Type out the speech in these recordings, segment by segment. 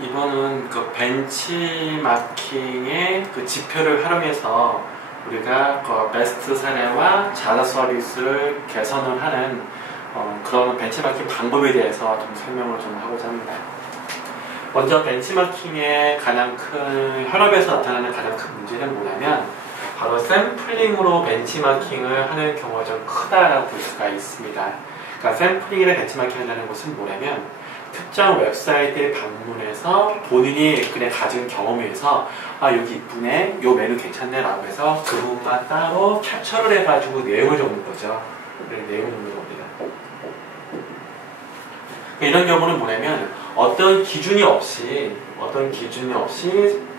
이번은 그 벤치마킹의 그 지표를 활용해서 우리가 그 베스트 사례와 자사 서비스를 개선을 하는 그런 벤치마킹 방법에 대해서 좀 설명을 좀 하고자 합니다. 먼저 벤치마킹의 가장 큰 현업에서 나타나는 가장 큰 문제는 뭐냐면 바로 샘플링으로 벤치마킹을 하는 경우가 좀 크다라고 볼 수가 있습니다. 그러니까 샘플링이나 벤치마킹 한다는 것은 뭐냐면 특정 웹사이트에 방문해서 본인이 그냥 가진 경험에서 여기 이쁘네, 요 메뉴 괜찮네 라고 해서 그 부분만 따로 캡처를 해가지고 내용을 적는 거죠. 내용을 적는 겁니다. 이런 경우는 뭐냐면 어떤 기준이 없이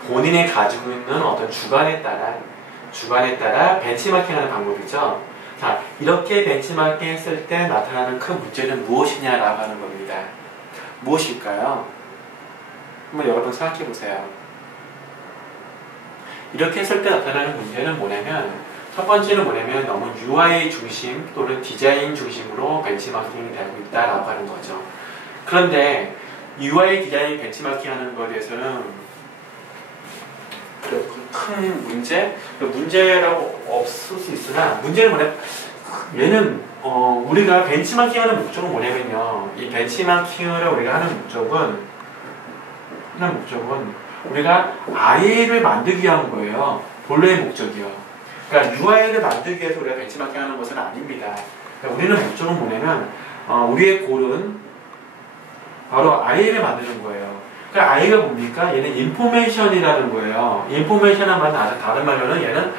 본인이 가지고 있는 어떤 주관에 따라 벤치마킹하는 방법이죠. 자, 이렇게 벤치마킹 했을 때 나타나는 큰 문제는 무엇이냐라고 하는 겁니다. 무엇일까요? 한번 여러분 생각해 보세요. 이렇게 했을 때 나타나는 문제는 뭐냐면 첫 번째는 뭐냐면 너무 UI 중심 또는 디자인 중심으로 벤치마킹이 되고 있다라고 하는 거죠. 그런데 UI 디자인 벤치마킹 하는 것에 대해서는 큰 문제라고 없을 수 있으나 문제는 뭐냐면 얘는 우리가 벤치마킹 하는 목적은 뭐냐면요. 이 벤치마킹을 우리가 하는 목적은 우리가 IA를 만들기 위한 거예요. 본래의 목적이요. 그러니까 UI를 만들기 위해서 우리가 벤치마킹 하는 것은 아닙니다. 그러니까 우리는 목적은 뭐냐면 우리의 골은 바로 IA를 만드는 거예요. 그러니까 I가 뭡니까? 얘는 인포메이션이라는 거예요. 인포메이션은 다른 말로는 얘는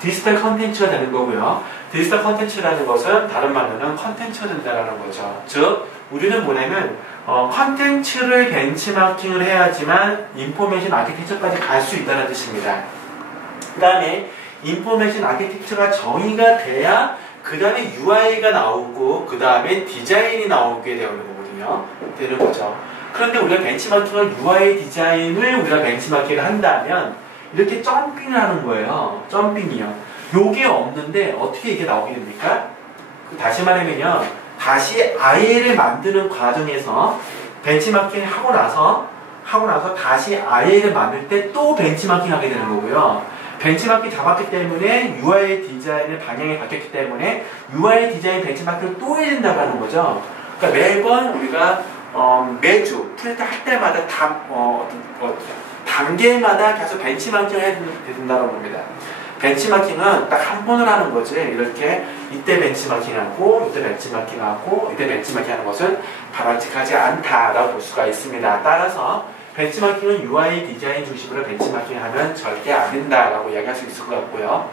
디지털 컨텐츠가 되는 거고요. 디지털 컨텐츠라는 것은 다른 말로는 컨텐츠가 된다는 거죠. 즉 우리는 뭐냐면 컨텐츠를 벤치마킹을 해야지만 인포메이션 아키텍처까지 갈 수 있다는 뜻입니다. 그 다음에 인포메이션 아키텍처가 정의가 돼야 그 다음에 UI가 나오고 그 다음에 디자인이 나오게 되는 거죠. 그런데 우리가 벤치마킹을 UI 디자인을 우리가 벤치마킹을 한다면 이렇게 점핑을 하는 거예요. 점핑이요. 요게 없는데 어떻게 이게 나오게 됩니까? 다시 말하면요. 다시 IA를 만드는 과정에서 벤치마킹을 하고 나서 다시 IA를 만들 때 또 벤치마킹 하게 되는 거고요. 벤치마킹 잡았기 때문에 UI 디자인의 방향이 바뀌었기 때문에 UI 디자인 벤치마킹을 또 해야 된다고 하는 거죠. 그러니까 매번 우리가 매주 프린트 할 때마다 단계마다 계속 벤치마킹을 해야 된다고 봅니다. 벤치마킹은 딱 한 번을 하는 거지. 이렇게 이때 벤치마킹하고 이때 벤치마킹하고 이때 벤치마킹하는 것은 바람직하지 않다라고 볼 수가 있습니다. 따라서 벤치마킹은 UI 디자인 중심으로 벤치마킹하면 절대 안 된다라고 이야기할 수 있을 것 같고요.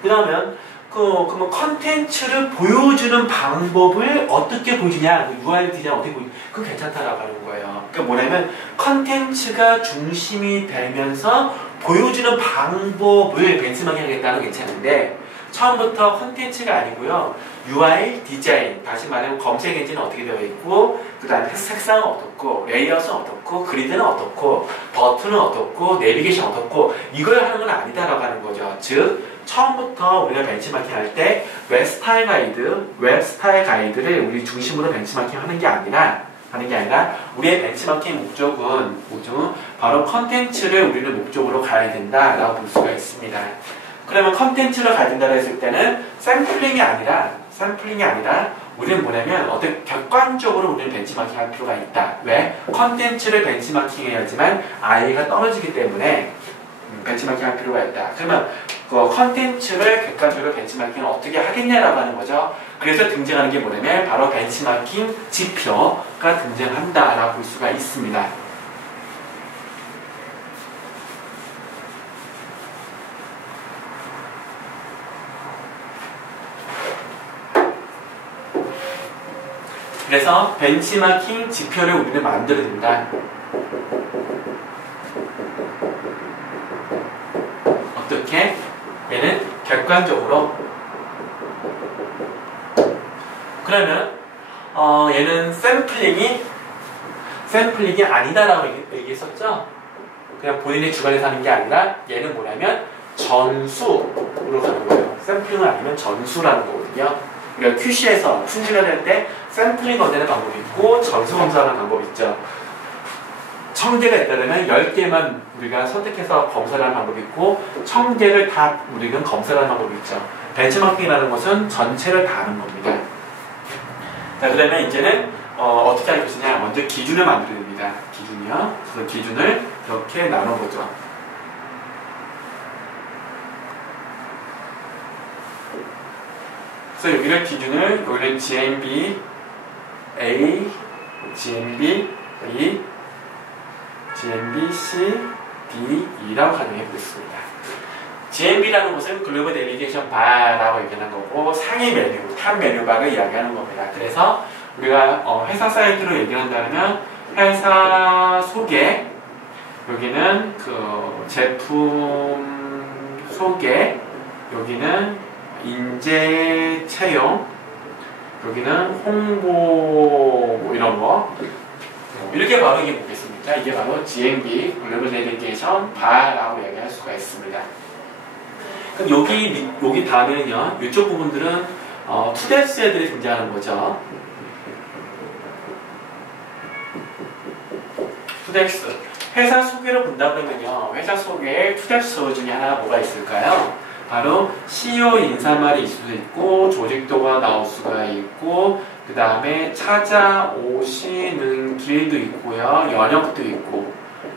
그러면 그러면 컨텐츠를 보여주는 방법을 어떻게 보여주냐, UI 디자인 어떻게 보여주냐, 그거 괜찮다라고 하는 거예요. 그러니까 뭐냐면 컨텐츠가 중심이 되면서 보여주는 방법을 벤치마킹 하겠다는 건 괜찮은데 처음부터 컨텐츠가 아니고요. UI 디자인, 다시 말하면 검색 엔진은 어떻게 되어 있고 그 다음에 색상은 어떻고 레이아웃은 어떻고 그리드는 어떻고 버튼은 어떻고 내비게이션 어떻고 이걸 하는 건 아니다라고 하는 거죠. 즉 처음부터 우리가 벤치마킹 할 때 웹 스타일 가이드를 우리 중심으로 벤치마킹 하는 게 아니라 우리의 벤치마킹 목적은 바로 컨텐츠를 우리는 목적으로 가야 된다라고 볼 수가 있습니다. 그러면 컨텐츠를 가야 된다고 했을 때는 샘플링이 아니라 우리는 뭐냐면 어떤 객관적으로 우리는 벤치마킹 할 필요가 있다. 왜? 컨텐츠를 벤치마킹 해야지만 IA가 떨어지기 때문에 벤치마킹 할 필요가 있다. 그러면 그 컨텐츠를 객관적으로 벤치마킹을 어떻게 하겠냐라고 하는 거죠. 그래서 등장하는 게 뭐냐면 바로 벤치마킹 지표가 등장한다라고 볼 수가 있습니다. 그래서 벤치마킹 지표를 우리는 만들어야 된다. 어떻게? 얘는 객관적으로. 그러면 얘는 샘플링이 아니다라고 얘기했었죠? 그냥 본인의 주관에서 하는 게 아니라 얘는 뭐냐면 전수로 가는 거예요. 샘플링은 아니면 전수라는 거거든요. 우리가 QC에서 승진을 할 때 샘플링 건네는 방법이 있고 점수 검사하는 방법이 있죠. 1000개가 있다면 10개만 우리가 선택해서 검사를 하는 방법이 있고 1000개를 다 우리는 검사를 하는 방법이 있죠. 벤치마킹이라는 것은 전체를 다 하는 겁니다. 자, 그러면 이제는 어떻게 할 것이냐. 먼저 기준을 만들어야 됩니다. 기준이요. 그래서 기준을 이렇게 나눠보죠. 그래서 여기를 기준을, 여기는 GMB A, GMB B, GMB C, D, E라고 가정해 보겠습니다. GMB라는 것은 글로벌 내비게이션 바라고 얘기하는 거고 상위 메뉴, 탑 메뉴 바를 이야기하는 겁니다. 그래서 우리가 회사 사이트로 얘기한다면 회사 소개, 여기는 그 제품 소개, 여기는 인재 채용, 여기는 홍보 뭐 이런 거, 이렇게 바로 이게 뭐겠습니까? 이게 바로 GMB 글로벌 내비게이션 바라고 얘기할 수가 있습니다. 그럼 여기 다음에는요, 이쪽 부분들은 투덱스 애들이 등장하는 거죠. 투덱스. 회사 소개를 본다 그러면요, 회사 소개에 투덱스 중에 하나 뭐가 있을까요? 바로 CEO 인사말이 있을 수도 있고, 조직도가 나올 수가 있고, 그 다음에 찾아오시는 길도 있고요, 연역도 있고,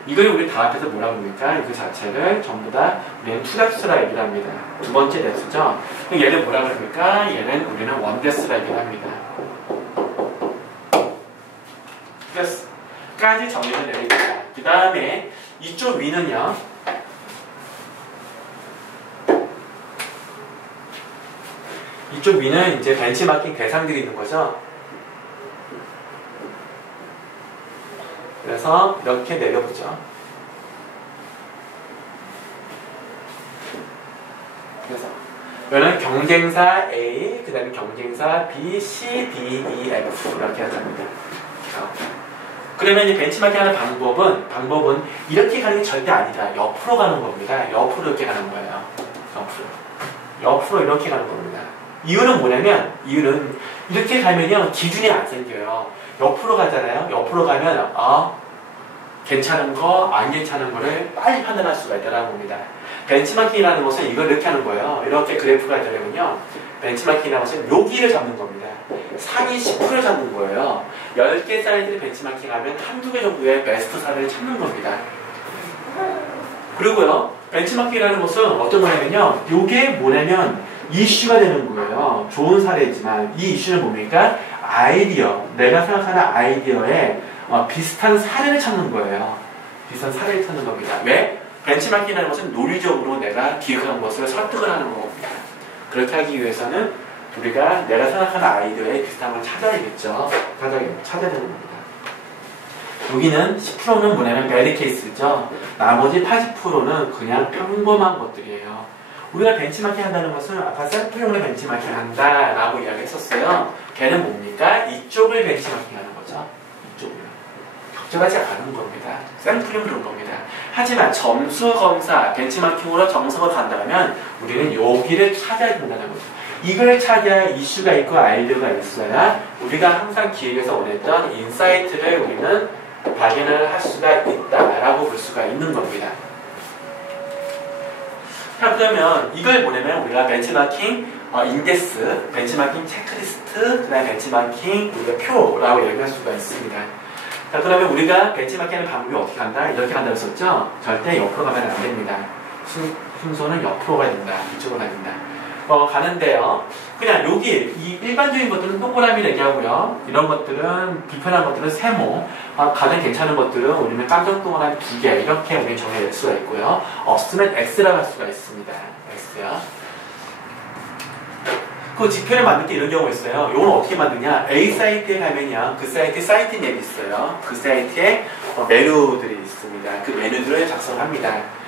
이걸 우리 다 합해서 뭐라고 합니까? 이거 자체를 전부 다 우리는 투덱스라 얘기를 합니다. 두 번째 덱스죠. 그럼 얘는 뭐라고 합니까? 얘는 우리는 원덱스라 얘기를 합니다. 투덱스까지 정리를 내립니다. 그 다음에 이쪽 위는요, 이쪽 위는 이제 벤치마킹 대상들이 있는 거죠. 그래서 이렇게 내려보죠. 그래서 이거는 경쟁사 A, 그 다음에 경쟁사 B, C, D, E, F 이렇게 하자입니다. 그러면 이 벤치마킹 하는 방법은 이렇게 가는 게 절대 아니다. 옆으로 가는 겁니다. 옆으로 이렇게 가는 거예요. 옆으로 이렇게 가는 겁니다. 이유는 뭐냐면, 이유는 이렇게 가면요, 기준이 안 생겨요. 옆으로 가잖아요. 옆으로 가면, 괜찮은 거, 안 괜찮은 거를 빨리 판단할 수가 있다는 겁니다. 벤치마킹이라는 것은 이걸 이렇게 하는 거예요. 이렇게 그래프가 되려면요, 벤치마킹이라는 것은 여기를 잡는 겁니다. 상위 10%를 잡는 거예요. 10개 사이트를 벤치마킹하면 한두 개 정도의 베스트 사례를 찾는 겁니다. 그리고요, 벤치마킹이라는 것은 어떤 거냐면요, 이게 뭐냐면 이슈가 되는 거예요. 좋은 사례지만 이 이슈는 뭡니까? 아이디어, 내가 생각하는 아이디어에 비슷한 사례를 찾는 거예요. 비슷한 사례를 찾는 겁니다. 왜? 벤치마킹이라는 것은 논리적으로 내가 기획한 것을 설득을 하는 겁니다. 그렇게 하기 위해서는 우리가 내가 생각하는 아이디어에 비슷한 걸 찾아야겠죠. 찾아야 되는 겁니다. 여기는 10%는 뭐냐면 메리 케이스죠. 나머지 80%는 그냥 평범한 것들이에요. 우리가 벤치마킹 한다는 것은 아까 샘플용으로 벤치마킹 한다라고 이야기했었어요. 걔는 뭡니까? 이쪽을 벤치마킹 하는 거죠. 이쪽을요. 적절하지 않은 겁니다. 샘플용 그런 겁니다. 하지만 점수 검사, 벤치마킹으로 점수가 간다면 우리는 여기를 찾아야 된다는 거죠. 이걸 찾아야 이슈가 있고 아이디어가 있어야 우리가 항상 기획에서 원했던 인사이트를 우리는 발견을 할 수가 있다라고 볼 수가 있는 겁니다. 자, 그러면 이걸 뭐냐면 우리가 벤치마킹 인덱스, 벤치마킹 체크리스트, 그 다음에 벤치마킹 우리가 표라고 얘기할 수가 있습니다. 자, 그러면 우리가 벤치마킹하는 방법이 어떻게 한다? 이렇게 한다고 했었죠? 절대 옆으로 가면 안 됩니다. 순서는 옆으로 가야 된다. 이쪽으로 가야 된다. 가는데요. 그냥 여기 이 일반적인 것들은 동그라미 얘기하고요. 이런 것들은 불편한 것들은 세모, 가장 괜찮은 것들은 우리는 깜짝 동그라미 2개 이렇게 우리 정해낼 수가 있고요. 없으면 X라고 할 수가 있습니다. X요. 그 지표를 만들 때 이런 경우가 있어요. 이건 어떻게 만드냐? A 사이트에 가면요, 그 사이트에 사이트 맵이 있어요. 그 사이트에 메뉴들이 있습니다. 그 메뉴들을 작성합니다.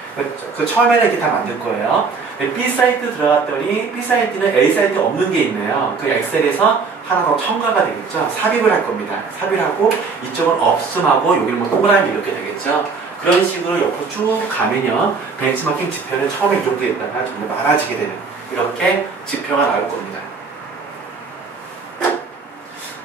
그 처음에는 이렇게 다 만들 거예요. B 사이트 들어갔더니 B 사이트는 A 사이트에 없는 게 있네요. 그 엑셀에서 하나 더 첨가가 되겠죠. 삽입을 할 겁니다. 삽입하고 이쪽은 없음하고 여기는 뭐 동그라미 이렇게 되겠죠. 그런 식으로 옆으로 쭉 가면요, 벤치마킹 지표는 처음에 이 정도 있다가 점점 많아지게 되는 이렇게 지표가 나올 겁니다.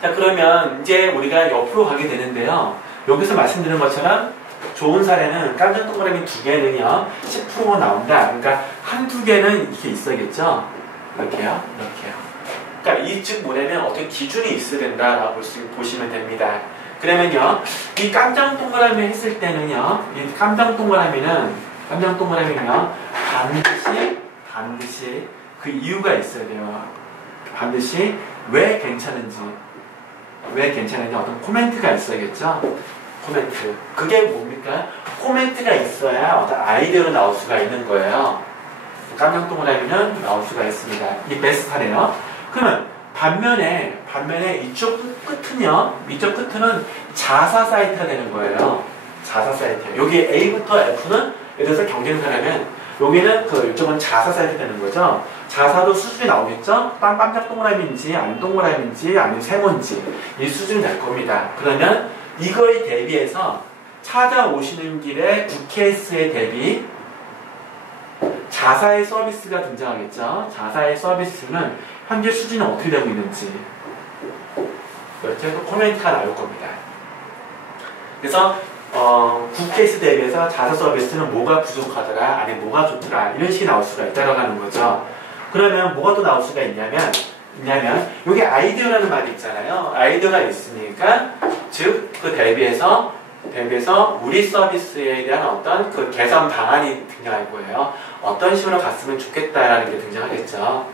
자, 그러면 이제 우리가 옆으로 가게 되는데요. 여기서 말씀드린 것처럼 좋은 사례는 깜짝 동그라미 2개는요, 10%가 나온다. 그러니까 한두 개는 이렇게 있어야겠죠? 이렇게요. 이렇게요. 그러니까 이 즉 뭐냐면 어떤 기준이 있어야 된다라고 보시면 됩니다. 그러면요, 이 깜짝 동그라미 했을 때는요, 이 깜짝 동그라미는요, 반드시 그 이유가 있어야 돼요. 반드시 왜 괜찮은지 어떤 코멘트가 있어야겠죠? 코멘트. 그게 뭡니까? 코멘트가 있어야 어떤 아이디어로 나올 수가 있는 거예요. 깜짝 동그라미는 나올 수가 있습니다. 이게 베스트 사례요. 그러면 반면에 이쪽 끝은 자사 사이트가 되는 거예요. 자사 사이트. 여기 A부터 F는 예를 들어서 경쟁사라면 여기는 이쪽은 자사 사이트 되는 거죠. 자사도 수준이 나오겠죠? 깜짝 동그라미인지 아니면 동그라미인지 아니면 세모인지 이 수준이 될 겁니다. 그러면 이거에 대비해서 찾아오시는 길에 국케이스에 대비 자사의 서비스가 등장하겠죠. 자사의 서비스는 현재 수준이 어떻게 되고 있는지 이렇게 코멘트가 나올 겁니다. 그래서 국케이스 대비해서 자사 서비스는 뭐가 부족하더라, 아니면 뭐가 좋더라 이런 식이 나올 수가 있다고 하는 거죠. 그러면 뭐가 또 나올 수가 있냐면 여기 아이디어라는 말이 있잖아요. 아이디어가 있으니까 즉 그 대비해서 우리 서비스에 대한 어떤 그 개선 방안이 등장할 거예요. 어떤 식으로 갔으면 좋겠다라는 게 등장하겠죠.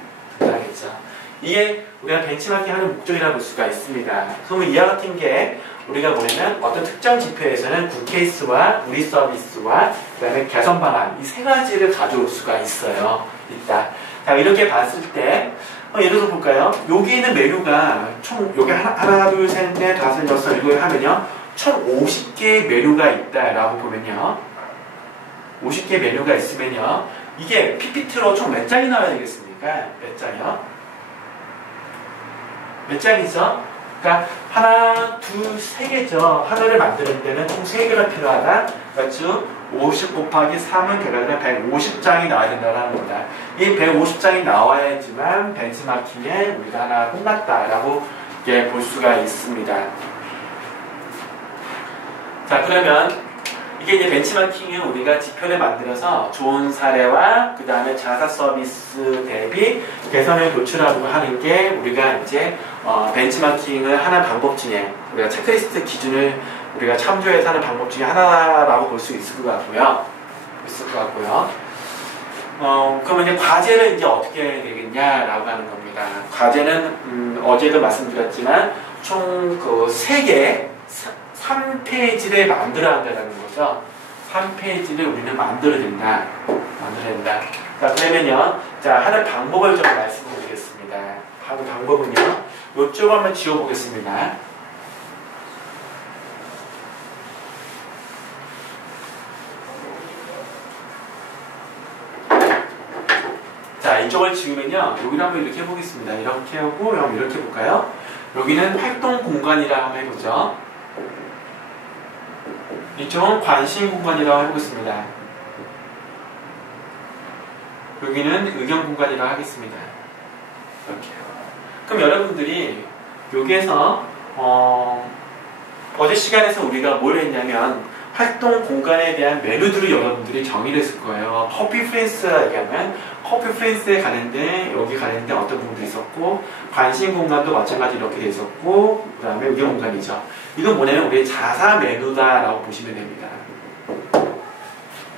이게 우리가 벤치마킹 하는 목적이라고 볼 수가 있습니다. 그러면 이와 같은 게 우리가 뭐냐면 어떤 특정 지표에서는 굿케이스와 우리 서비스와 그 다음에 개선 방안 이 세 가지를 가져올 수가 있어요. 자, 이렇게 봤을 때 예를 들어 볼까요? 여기 있는 메뉴가 총 여기 하나, 둘, 셋, 넷, 다섯, 여섯, 일곱 하면요, 총 50개의 메뉴가 있다라고 보면요, 50개의 메뉴가 있으면요, 이게 PPT로 총 몇 장이 나와야 되겠습니까? 몇 장이요? 몇 장이죠? 그러니까 하나, 둘, 세 개죠. 하나를 만드는 데는 총 3개가 필요하다. 그러니까 50 곱하기 3은 결과는 150장이 나와야 된다는 겁니다. 이 150장이 나와야지만 벤치마킹에 우리가 하나 끝났다라고 볼 수가 있습니다. 자, 그러면 이게 이제 벤치마킹은 우리가 지표를 만들어서 좋은 사례와 그 다음에 자사 서비스 대비 개선을 도출하고 하는 게 우리가 이제 벤치마킹을 하는 방법 중에 우리가 체크리스트 기준을 우리가 참조해서 하는 방법 중에 하나라고 볼 수 있을 것 같고요. 그러면 이제 과제를 이제 어떻게 해야 되겠냐라고 하는 겁니다. 과제는 어제도 말씀드렸지만 총 그 3개 3페이지를 만들어야 한다는 거죠. 3페이지를 우리는 만들어야 된다. 자, 그러면요, 자, 하는 방법을 좀 말씀드리겠습니다. 하는 방법은요, 이쪽 한번 지워보겠습니다. 자, 이쪽을 지우면요, 여기를 한번 이렇게 해보겠습니다. 이렇게 하고, 이렇게 볼까요? 여기는 활동 공간이라 한번 해보죠. 이쪽은 관심 공간이라고 해보겠습니다. 여기는 의견 공간이라고 하겠습니다. 이렇게요. 그럼 여러분들이 여기에서 어제 시간에서 우리가 뭘 했냐면 활동 공간에 대한 메뉴들을 여러분들이 정의를 했을 거예요. 커피 프렌스라 얘기하면 커피 프렌스에 가는데 여기 가는데 어떤 부분도 있었고 관심 공간도 마찬가지로 이렇게 돼 있었고 그 다음에 의견 공간이죠. 이건 뭐냐면 우리의 자사 메뉴다라고 보시면 됩니다.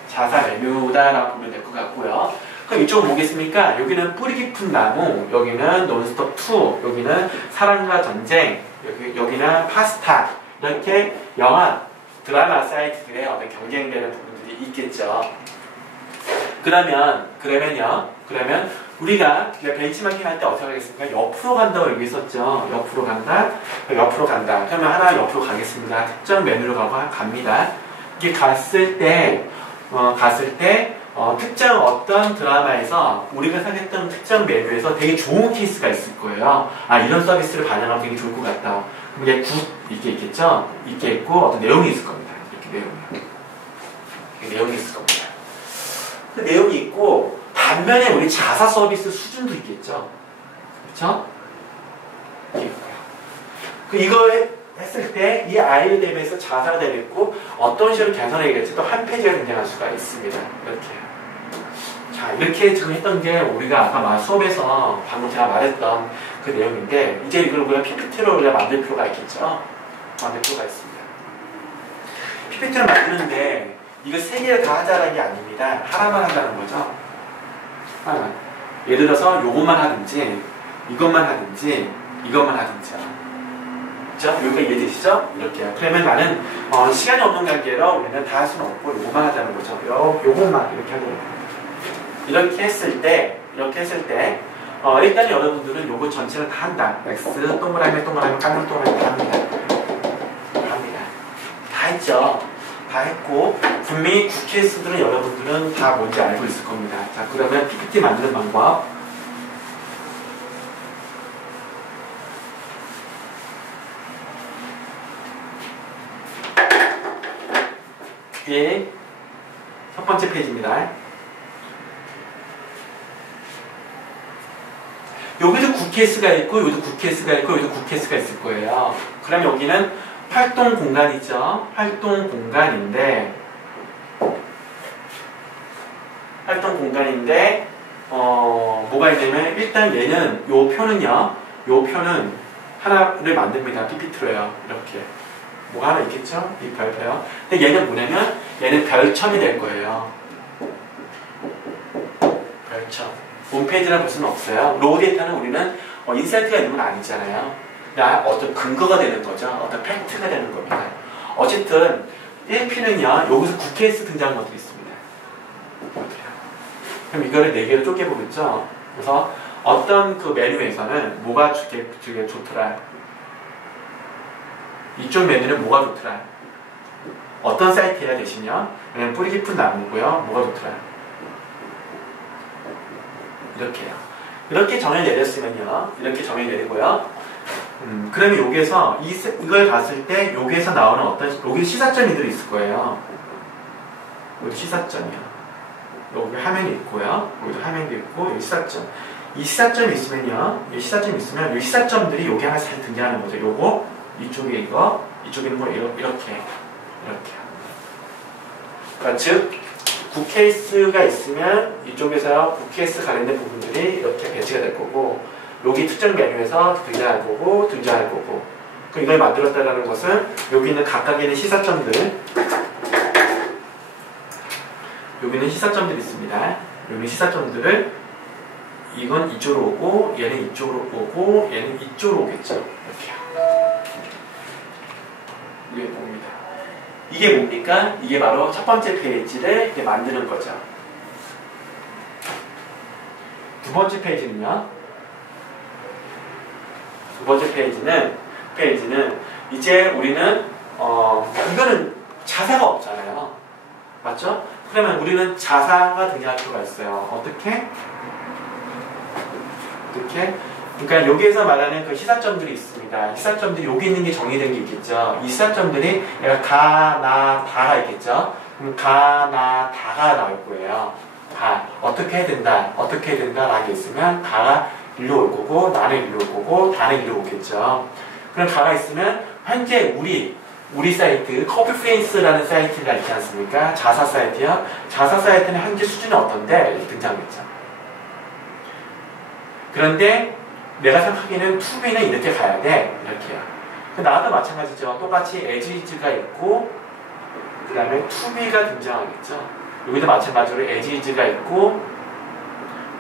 자사 메뉴다라고 보면 될 것 같고요. 그럼 이쪽은 뭐겠습니까? 여기는 뿌리 깊은 나무, 여기는 논스톱 2, 여기는 사랑과 전쟁, 여기는 파스타 이렇게 영화, 드라마 사이트들의 어떤 경쟁되는 부분들이 있겠죠. 그러면 우리가 벤치마킹 할 때 어떻게 하겠습니까? 옆으로 간다고 여기 있었죠. 옆으로 간다. 그러면 하나 옆으로 가겠습니다. 특정 메뉴로 갑니다. 이게 갔을 때 특정 어떤 드라마에서 우리가 생각했던 특정 메뉴에서 되게 좋은 케이스가 있을 거예요. 아, 이런 서비스를 반영하면 되게 좋을 것 같다. 그럼 이게 이렇게 있겠죠? 이렇게 있고 어떤 내용이 있을 겁니다. 이렇게 내용이 있을 겁니다. 그 내용이 있고 반면에 우리 자사 서비스 수준도 있겠죠. 그렇죠? 이거 했을 때 이 아이에 대비해서 자사가 되겠고 어떤 식으로 개선해야겠지 또 한 페이지가 등장할 수가 있습니다. 이렇게. 자, 이렇게 지금 했던 게 우리가 아까 수업에서 방금 제가 말했던 그 내용인데 이제 이걸 우리가 PPT로 우리가 만들 필요가 있겠죠? 만들 필요가 있습니다. PPT를 만드는데 이거 세 개를 다 하자는 게 아닙니다. 하나만 하자는 거죠. 하나만. 예를 들어서 요것만 하든지 이것만 하든지 이것만 하든지요. 그죠? 여기가 이해되시죠? 이렇게요. 그러면 나는 시간이 없는 관계로 우리는 다 할 수는 없고 요것만 하자는 거죠. 요것만 이렇게 하는 거예요. 이렇게 했을 때 일단 여러분들은 요거 전체를 다 한다. X 동그라미 깡통 동그라미 다 합니다. 다 했죠. 다 했고 분명히 국회의원들은 여러분들은 다 뭔지 알고 있을 겁니다. 자, 그러면 PPT 만드는 방법. 예, 첫 번째 페이지입니다. 여기도 국회수가 있고, 여기도 국회수가 있고, 여기도 국회수가 있을 거예요. 그럼 여기는 활동 공간이죠. 활동 공간인데, 뭐가 있냐면, 일단 얘는, 요 표는 하나를 만듭니다. PPT로요. 이렇게. 뭐가 하나 있겠죠? 이 별표요. 근데 얘는 뭐냐면, 얘는 별첨이 될 거예요. 별첨. 홈페이지라는 볼 수는 없어요. 로우 데이터는 우리는 인사이트가 있는 건 아니잖아요. 어떤 근거가 되는 거죠. 어떤 팩트가 되는 겁니다. 어쨌든 1P는요. 여기서 국회에서 등장한 것들이 있습니다. 그럼 이거를 4개로 쪼개보겠죠. 그래서 어떤 그 메뉴에서는 뭐가 되게 좋더라. 이쪽 메뉴는 뭐가 좋더라. 어떤 사이트가 되시면 그냥 뿌리 깊은 나무고요. 뭐가 좋더라. 이렇게요. 이렇게 정의 내렸으면요. 이렇게 정의 내리고요. 그러면 여기에서 이걸 봤을 때 여기에서 나오는 여기 시사점이들이 있을 거예요. 여기 시사점이요. 여기 화면이 있고요. 여기도 화면도 있고 여기 시사점. 이 시사점이 있으면요. 이 시사점들이 여기 하나 잘 등장하는 거죠. 요거 이쪽에 이쪽에 있는 거 이렇게. 그러니까 즉 국케이스가 있으면 이쪽에서 국케이스 관련된 부분들이 이렇게 배치가 될 거고 여기 특정 메뉴에서 등장할 거고 그럼 이걸 만들었다는 것은 여기 있는 각각에 있는 시사점들 여기는 시사점들이 있습니다. 여기 시사점들을 이건 이쪽으로 오고 얘는 이쪽으로 오고 얘는 이쪽으로 오겠죠. 이렇게요. 이게 뭡니다. 이게 뭡니까? 이게 바로 첫 번째 페이지를 이렇게 만드는 거죠. 두 번째 페이지는요. 두 번째 페이지는 이제 우리는 이거는 자사가 없잖아요. 맞죠? 그러면 우리는 자사가 등장할 필요가 있어요. 어떻게? 그러니까 여기에서 말하는 그 시사점들이 있습니다. 시사점들이 여기 있는 게 정의된 게 있겠죠. 이 시사점들이 가, 나, 다가 있겠죠. 그럼 가, 나, 다가 나올 거예요. 어떻게 해야 된다 라고 있으면 가가 일로 올 거고 나는 일로 올 거고 다는 일로 오겠죠. 그럼 가가 있으면 현재 우리 사이트 커피프레인스라는 사이트가 있지 않습니까? 자사 사이트요. 자사 사이트는 현재 수준이 어떤데 이렇게 등장했죠. 그런데 내가 생각하기에는 2B는 이렇게 가야 돼. 이렇게요. 나도 마찬가지죠. 똑같이 asis가 있고 그 다음에 2B가 등장하겠죠. 여기도 마찬가지로 asis가 있고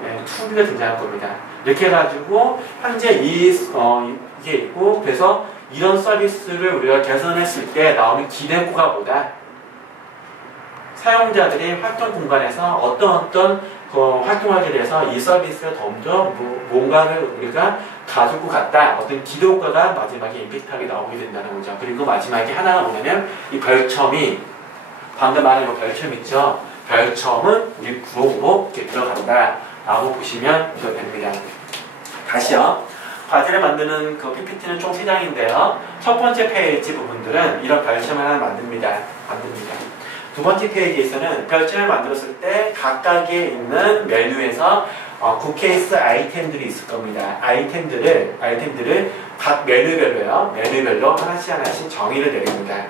2B가 등장할 겁니다. 이렇게 해가지고 현재 이게 있고 그래서 이런 서비스를 우리가 개선했을 때 나오는 기대고가 뭐다? 사용자들이 활동 공간에서 어떤 활동하게 돼서 이 서비스가 더 뭔가를 우리가 가지고 갔다. 어떤 기대효과가 마지막에 임팩트하게 나오게 된다는 거죠. 그리고 마지막에 하나가 뭐냐면 이 별첨이 방금 말한 이 별첨 있죠. 별첨은 우리 구호로 이렇게 들어간다 라고 보시면 됩니다. 다시요. 과제를 만드는 그 PPT는 총 3장인데요. 첫 번째 페이지 부분들은 이런 별첨을 하나 만듭니다. 두 번째 페이지에서는 별첨을 만들었을 때 각각에 있는 메뉴에서 굿케이스 아이템들이 있을 겁니다. 아이템들을 각 메뉴별로 하나씩 정의를 내립니다.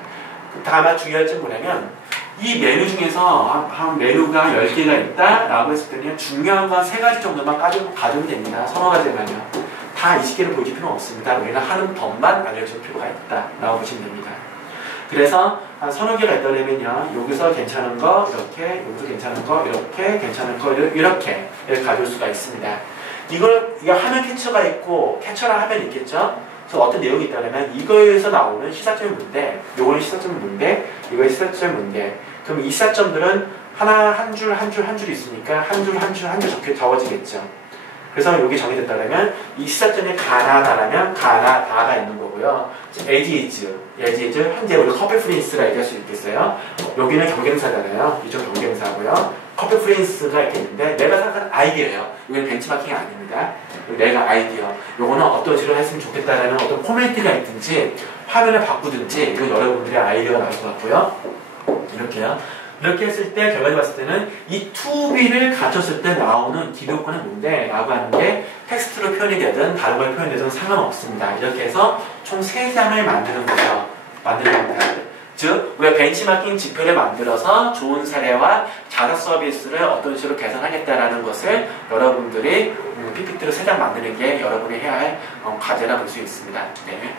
다만 중요한 점은 뭐냐면, 이 메뉴 중에서 한 메뉴가 10개가 있다 라고 했을 때는 중요한 건 3가지 정도만 가지면 됩니다. 서너 가지만요. 다 20개를 보여줄 필요는 없습니다. 왜냐면 하는 법만 알려줄 필요가 있다 라고 보시면 됩니다. 그래서 한 서너 개가 있다면요, 여기서 괜찮은 거 이렇게, 여기서 괜찮은 거 이렇게, 괜찮은 거 이렇게 가져올 수가 있습니다. 이거 화면 캡처가 있고 캡처랑 화면이 있겠죠. 그래서 어떤 내용이 있다면 이거에서 나오는 시사점이 뭔데, 요거는 시사점이 뭔데, 이거의 시사점이 뭔데. 그럼 이 시사점들은 한 줄 있으니까 한 줄 적어지겠죠. 그래서 여기 정의됐다면 이 시사점이 가나다라면 가나다가 있는 거고요. as is, 현재 우리 커피 프린스가 얘기할 수 있겠어요. 여기는 경쟁사잖아요. 이쪽 경쟁사고요. 커피 프린스가 이렇게 있는데 내가 생각하는 아이디어예요. 이건 벤치마킹이 아닙니다. 내가 아이디어. 요거는 어떤 식으로 했으면 좋겠다라는 어떤 코멘트가 있든지 화면을 바꾸든지 이건 여러분들의 아이디어가 나올 것 같고요. 이렇게요. 이렇게 했을 때 결과를 봤을 때는 이 to be를 갖췄을 때 나오는 기록권은 뭔데? 라고 하는 게 텍스트로 표현이 되든 다른 걸 표현되든 상관없습니다. 이렇게 해서 총 3장을 만드는 거죠. 만드는 겁니다. 즉, 우리가 벤치마킹 지표를 만들어서 좋은 사례와 자사 서비스를 어떤 식으로 개선하겠다라는 것을 여러분들이 PPT로 3장 만드는 게 여러분이 해야 할 과제라 볼 수 있습니다. 네.